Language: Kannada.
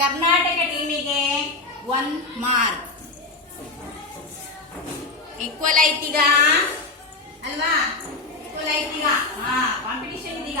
ಕರ್ನಾಟಕ ಟೀಮಿಗೆ ಒನ್ ಮಾರ್ಕ್. ಈಕ್ವಲ್ ಆಯ್ತೀಗ? ಅಲ್ವಾ? ಈಕ್ವಲ್ ಆಯ್ತೀಗ? ಹಾ ಕಾಂಪಿಟೇಷನ್ ಇದೀಗ.